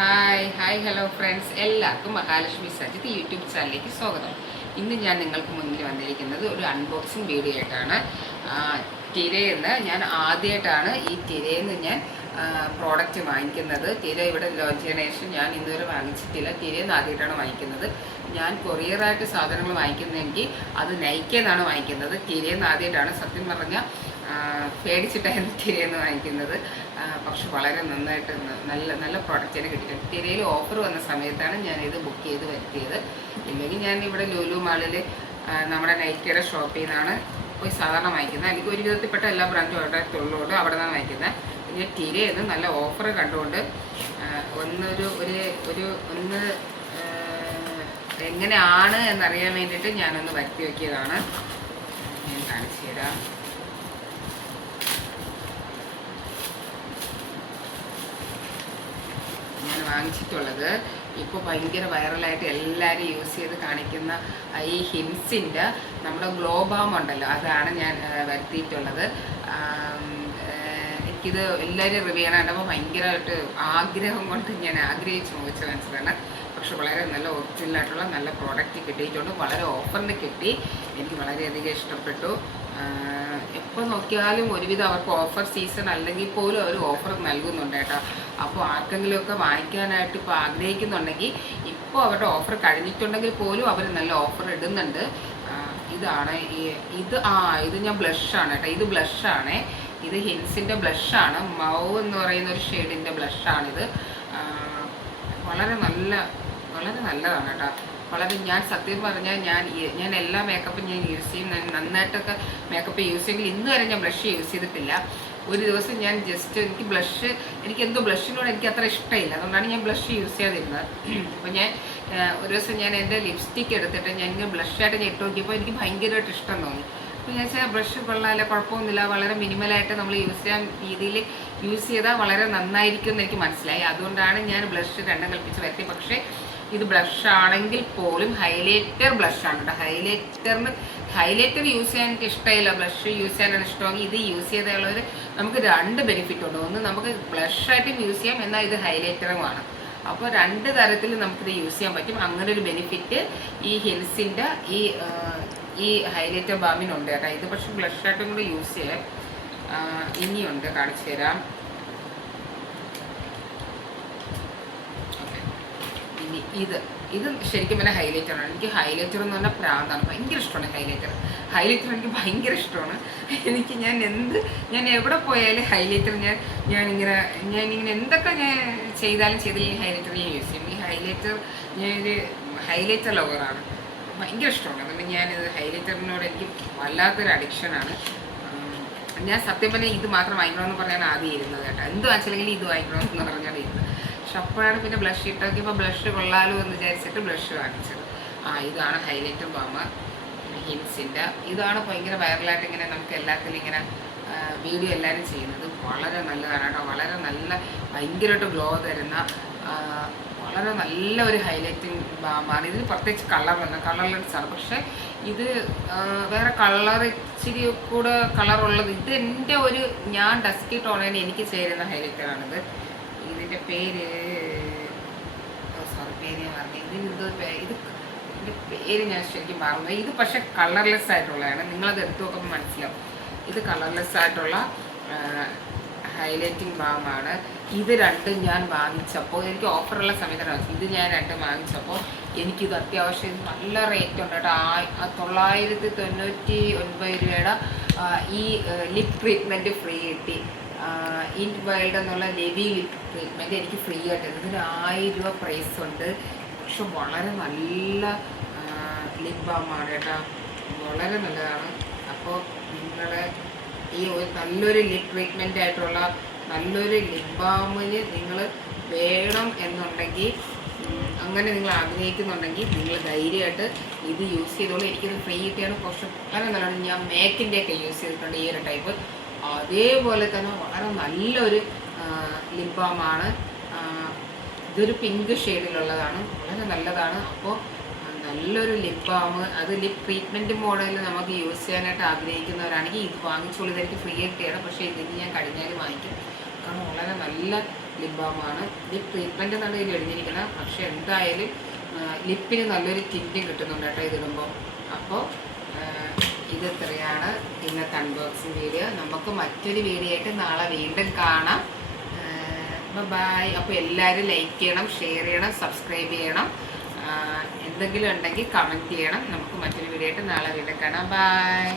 Hi hello friends, എല്ലാവർക്കും Mahalakshmi Sajith YouTube ചാനലിലേക്ക് സ്വാഗതം. ഇന്ന് ഞാൻ നിങ്ങൾക്ക് മുന്നിൽ വന്നിരിക്കുന്നത് ഒരു അൺബോക്സിങ് വീഡിയോ ആയിട്ടാണ്. തിരയെന്ന് ഞാൻ ആദ്യമായിട്ടാണ് ഈ തിരയെന്ന് ഞാൻ പ്രോഡക്റ്റ് വാങ്ങിക്കുന്നത്. തിര ഇവിടെ ലോഞ്ച് ചെയ്യുന്ന ശേഷം ഞാൻ ഇന്നുവരെ വാങ്ങിച്ചിട്ടില്ല. തിരയെന്ന് ആദ്യമായിട്ടാണ് വാങ്ങിക്കുന്നത്. ഞാൻ കൊറിയറായിട്ട് സാധനങ്ങൾ വാങ്ങിക്കുന്നതെങ്കിൽ അത് നൈക്കെന്നാണ് വാങ്ങിക്കുന്നത്. തിരയെന്ന് ആദ്യമായിട്ടാണ് സത്യം പറഞ്ഞാൽ പേടിച്ചിട്ടായിരുന്നു തിരയെന്ന് വാങ്ങിക്കുന്നത്. പക്ഷെ വളരെ നന്നായിട്ട് നല്ല പ്രോഡക്റ്റിനെ കിട്ടിയിട്ടുണ്ട്. തിരയിൽ ഓഫർ വന്ന സമയത്താണ് ഞാനിത് ബുക്ക് ചെയ്ത് വരുത്തിയത്. ഇല്ലെങ്കിൽ ഞാൻ ഇവിടെ ലുലു മാളിൽ നമ്മുടെ നൈക്കിയുടെ ഷോപ്പിൽ നിന്നാണ് പോയി സാധാരണ വാങ്ങിക്കുന്നത്. എനിക്ക് ഒരു വിധത്തിൽപ്പെട്ട എല്ലാ ബ്രാൻഡും അവിടെ ഉള്ളതുകൊണ്ട് അവിടെ നിന്നാണ് വാങ്ങിക്കുന്നത്. പിന്നെ തിരയെന്ന് നല്ല ഓഫർ കണ്ടുകൊണ്ട് ഒന്ന് എങ്ങനെയാണ് എന്നറിയാൻ വേണ്ടിയിട്ട് ഞാനൊന്ന് വരുത്തി വയ്ക്കിയതാണ്. ഞാൻ കാണിച്ചു തരാം. ഞാൻ വാങ്ങിച്ചിട്ടുള്ളത് ഇപ്പോൾ ഭയങ്കര വൈറലായിട്ട് എല്ലാവരും യൂസ് ചെയ്ത് കാണിക്കുന്ന ഈ ഹിൻസിൻ്റെ നമ്മുടെ ഗ്ലോ ബാം ഉണ്ടല്ലോ, അതാണ് ഞാൻ വരുത്തിയിട്ടുള്ളത്. എനിക്കിത് എല്ലാവരും റിവ്യൂ ചെയ്യാനായിട്ടപ്പോൾ ഭയങ്കരമായിട്ട് ആഗ്രഹം കൊണ്ട് ഞാൻ ആഗ്രഹിച്ച് നോക്കിച്ച മനസ്സിലാണ്. പക്ഷെ വളരെ നല്ല ഒറിജിനലായിട്ടുള്ള നല്ല പ്രോഡക്റ്റ് കിട്ടിയിട്ടുണ്ട്. വളരെ ഓഫറിന് കിട്ടി. എനിക്ക് വളരെയധികം ഇഷ്ടപ്പെട്ടു. എപ്പോൾ നോക്കിയാലും ഒരുവിധം അവർക്ക് ഓഫർ സീസൺ അല്ലെങ്കിൽ പോലും അവർ ഓഫർ നൽകുന്നുണ്ട് കേട്ടോ. അപ്പോൾ ആർക്കെങ്കിലുമൊക്കെ വാങ്ങിക്കാനായിട്ട് ഇപ്പോൾ ആഗ്രഹിക്കുന്നുണ്ടെങ്കിൽ ഇപ്പോൾ അവരുടെ ഓഫർ കഴിഞ്ഞിട്ടുണ്ടെങ്കിൽ പോലും അവർ നല്ല ഓഫർ ഇടുന്നുണ്ട്. ഇതാണ് ഇത് ഞാൻ ബ്ലഷാണ് കേട്ടോ. ഇത് ബ്ലഷാണ്. ഇത് ഹിൻസിൻ്റെ ബ്ലഷാണ്. മൗ എന്ന് പറയുന്ന ഒരു ഷെയ്ഡിൻ്റെ ബ്ലഷാണിത്. വളരെ നല്ലതാണ് കേട്ടോ. ഞാൻ സത്യം പറഞ്ഞാൽ ഞാൻ എല്ലാ മേക്കപ്പും ഞാൻ യൂസ് ചെയ്യും. നന്നായിട്ടൊക്കെ മേക്കപ്പ് യൂസ് ചെയ്യുമെങ്കിൽ ഇന്ന് വരെ ഞാൻ ബ്ലഷ് യൂസ് ചെയ്തിട്ടില്ല. ഒരു ദിവസം ഞാൻ എനിക്ക് എന്തോ ബ്ലഷിനോട് എനിക്ക് അത്ര ഇഷ്ടമില്ല. അതുകൊണ്ടാണ് ഞാൻ ബ്ലഷ് യൂസ് ചെയ്യാതിരുന്നത്. അപ്പോൾ ഒരു ദിവസം ഞാൻ എൻ്റെ ലിപ്സ്റ്റിക്ക് എടുത്തിട്ട് ഞാൻ ബ്ലഷായിട്ട് ഞാൻ ഇട്ട് നോക്കിയപ്പോൾ എനിക്ക് ഭയങ്കരമായിട്ട് ഇഷ്ടം തോന്നി. അപ്പോൾ ഞാൻ വെച്ചാൽ ബ്ലഷ് കൊള്ളാമല്ല, കുഴപ്പമൊന്നുമില്ല, വളരെ മിനിമലായിട്ട് നമ്മൾ യൂസ് ചെയ്യാൻ രീതിയിൽ യൂസ് ചെയ്താൽ വളരെ നന്നായിരിക്കും എന്ന് എനിക്ക് മനസ്സിലായി. അതുകൊണ്ടാണ് ഞാൻ ബ്ലഷ് രണ്ടും കൽപ്പിച്ച് വരുത്തി. പക്ഷേ ഇത് ബ്ലഷ് ആണെങ്കിൽ പോലും ഹൈലൈറ്റർ ബ്ലഷാണ് കേട്ടോ. ഹൈലൈറ്റർ യൂസ് ചെയ്യാൻ എനിക്ക് ഇഷ്ടമില്ല, ബ്ലഷ് യൂസ് ചെയ്യാനാണ് ഇഷ്ടമെങ്കിൽ ഇത് യൂസ് ചെയ്തുള്ളവർ നമുക്ക് രണ്ട് ബെനിഫിറ്റ് ഉണ്ട്. ഒന്ന്, നമുക്ക് ബ്ലഷായിട്ടും യൂസ് ചെയ്യാം, എന്നാൽ ഇത് ഹൈലൈറ്ററുമാണ്. അപ്പോൾ രണ്ട് തരത്തിൽ നമുക്കിത് യൂസ് ചെയ്യാൻ പറ്റും. അങ്ങനെ ഒരു ബെനിഫിറ്റ് ഈ ഹിൻസിൻ്റെ ഈ ഹൈലൈറ്റർ ബാമിനുണ്ട് കേട്ടോ. ഇത് പക്ഷേ ബ്ലഷായിട്ടും കൂടെ യൂസ് ചെയ്യാം. ഇനിയുണ്ട്, കാണിച്ചു തരാം. ഇത് ശരിക്കും പിന്നെ ഹൈലൈറ്ററാണ്. എനിക്ക് ഹൈലൈറ്റർ എന്ന് പറഞ്ഞാൽ പ്രാന്താണ്. ഭയങ്കര ഇഷ്ടമാണ് ഹൈലൈറ്റർ എനിക്ക് ഭയങ്കര ഇഷ്ടമാണ്. ഞാൻ എവിടെ പോയാലും ഹൈലൈറ്റർ ഞാനിങ്ങനെ എന്തൊക്കെ ഞാൻ ചെയ്താലും ഈ ഹൈലൈറ്റർ ഞാൻ യൂസ് ചെയ്യും. ഞാനൊരു ഹൈലൈറ്റർ ലവറാണ്. ഭയങ്കര ഇഷ്ടമാണ്. അതുകൊണ്ട് ഞാനിത് ഹൈലൈറ്ററിനോട് എനിക്ക് വല്ലാത്തൊരു അഡിക്ഷനാണ്. ഞാൻ സത്യം പറഞ്ഞാൽ ഇത് മാത്രം വാങ്ങിക്കണമെന്ന് പറഞ്ഞാൽ ആദ്യം ഇരുന്നത് കേട്ടോ. എന്ത് വാങ്ങിച്ചില്ലെങ്കിലും ഇത് വാങ്ങിക്കണമെന്ന് പറഞ്ഞാൽ ഇരുന്നത്. പക്ഷെ അപ്പോഴാണ് പിന്നെ ബ്ലഷ് ഇട്ടാക്കിയപ്പോൾ ബ്ലഷ് കൊള്ളാലോ എന്ന് വിചാരിച്ചിട്ട് ബ്ലഷ് വാങ്ങിച്ചത്. ഇതാണ് ഹൈലൈറ്റർ ബാം ഹിൻസിൻ്റെ. ഇതാണ് ഭയങ്കര വൈറലായിട്ട് ഇങ്ങനെ നമുക്ക് എല്ലാത്തിലും ഇങ്ങനെ വീഡിയോ എല്ലാവരും ചെയ്യുന്നത്. വളരെ നല്ലതാണ് കേട്ടോ. ഭയങ്കരമായിട്ട് ഗ്ലോ തരുന്ന വളരെ നല്ല ഒരു ഹൈലൈറ്റിംഗ് ബാമാണ്. ഇതിന് പ്രത്യേകിച്ച് കളർലെസ്സാണ്. പക്ഷേ ഇത് വേറെ ഇച്ചിരി കൂടെ കളറുള്ളത്. ഇത് ഞാൻ ഡസ്കി ടോണിന് എനിക്ക് ചേരുന്ന ഹൈലൈറ്ററാണിത്. ഇതിൻ്റെ പേര് ഞാൻ പറഞ്ഞു. ഇതിൻ്റെ പേര് ഞാൻ ശരിക്കും മറന്നു. ഇത് പക്ഷേ കളർലെസ് ആയിട്ടുള്ളതാണ്. നിങ്ങളത് എടുത്തു നോക്കുമ്പോൾ മനസ്സിലാവും. ഇത് കളർലെസ് ആയിട്ടുള്ള ഹൈലൈറ്റിംഗ് ബാമാണ്. ഇത് രണ്ടും ഞാൻ വാങ്ങിച്ചപ്പോൾ എനിക്ക് ഓഫറുള്ള സമയത്താണ് ഇത് ഞാൻ രണ്ടും വാങ്ങിച്ചപ്പോൾ എനിക്കിത് അത്യാവശ്യം നല്ല റേറ്റ് ഉണ്ട് കേട്ടോ. 999 രൂപയുടെ ഈ ലിപ് ട്രീറ്റ്മെൻറ്റ് ഫ്രീ കിട്ടി. ഇൻറ്റ് വൈൽഡ് എന്നുള്ള ലെവി ലിപ് ട്രീറ്റ്മെൻറ്റ് എനിക്ക് ഫ്രീ ആയിട്ട് ഇതിന് 1000 രൂപ പ്രൈസ് ഉണ്ട്. പക്ഷെ വളരെ നല്ല ലിപ് ബാമാണ് കേട്ടോ. വളരെ നല്ലതാണ്. അപ്പോൾ നിങ്ങളുടെ ഈ നല്ലൊരു ലിപ് ട്രീറ്റ്മെൻ്റ് ആയിട്ടുള്ള നല്ലൊരു ലിപ് ബാമിന് നിങ്ങൾ വേണം എന്നുണ്ടെങ്കിൽ, അങ്ങനെ നിങ്ങൾ ആഗ്രഹിക്കുന്നുണ്ടെങ്കിൽ നിങ്ങൾ ധൈര്യമായിട്ട് ഇത് യൂസ് ചെയ്തോളൂ. എനിക്കിത് ഫ്രീ കിട്ടിയാണ്. കുറച്ച് വളരെ നല്ലതാണ്. ഞാൻ മേക്കിൻ്റെയൊക്കെ യൂസ് ചെയ്തിട്ടുണ്ട് ഈ ഒരു ടൈപ്പ്. അതേപോലെ തന്നെ വളരെ നല്ലൊരു ലിപ് ബാമാണ്. ഇതൊരു പിങ്ക് ഷെയ്ഡിലുള്ളതാണ്. വളരെ നല്ലതാണ്. അപ്പോൾ നല്ലൊരു ലിപ് ബാം, അത് ലിപ് ട്രീറ്റ്മെൻറ്റ് മോഡലിൽ നമുക്ക് യൂസ് ചെയ്യാനായിട്ട് ആഗ്രഹിക്കുന്നവരാണെങ്കിൽ ഇത് വാങ്ങിച്ചോളൂ. ഇതെനിക്ക് ഫ്രീ കിട്ടിയാണ്. പക്ഷേ ഇതിന് ഞാൻ കഴിഞ്ഞാൽ വാങ്ങിക്കും. കാരണം വളരെ നല്ല ലിപ് ബാമാണ്. ലിപ് ട്രീറ്റ്മെൻറ്റ് എന്നാണ് ഇതിൽ എഴുതിയിരിക്കുന്നത്. പക്ഷേ എന്തായാലും ലിപ്പിന് നല്ലൊരു ടിൻറ്റ് കിട്ടുന്നുണ്ട് കേട്ടോ ഇതിടുമ്പോൾ. അപ്പോൾ ഇത് ഇത്രയാണ് ഇന്നത്തെ അൺബോക്സിങ് വീഡിയോ. നമുക്ക് മറ്റൊരു വീഡിയോ ആയിട്ട് നാളെ വീണ്ടും കാണാം. ബൈ. അപ്പോൾ എല്ലാവരും ലൈക്ക് ചെയ്യണം, ഷെയർ ചെയ്യണം, സബ്സ്ക്രൈബ് ചെയ്യണം. എന്തെങ്കിലും ഉണ്ടെങ്കിൽ കമൻറ്റ് ചെയ്യണം. നമുക്ക് മറ്റൊരു വീഡിയോ ആയിട്ട് നാളെ വീണ്ടും കാണാം. ബൈ.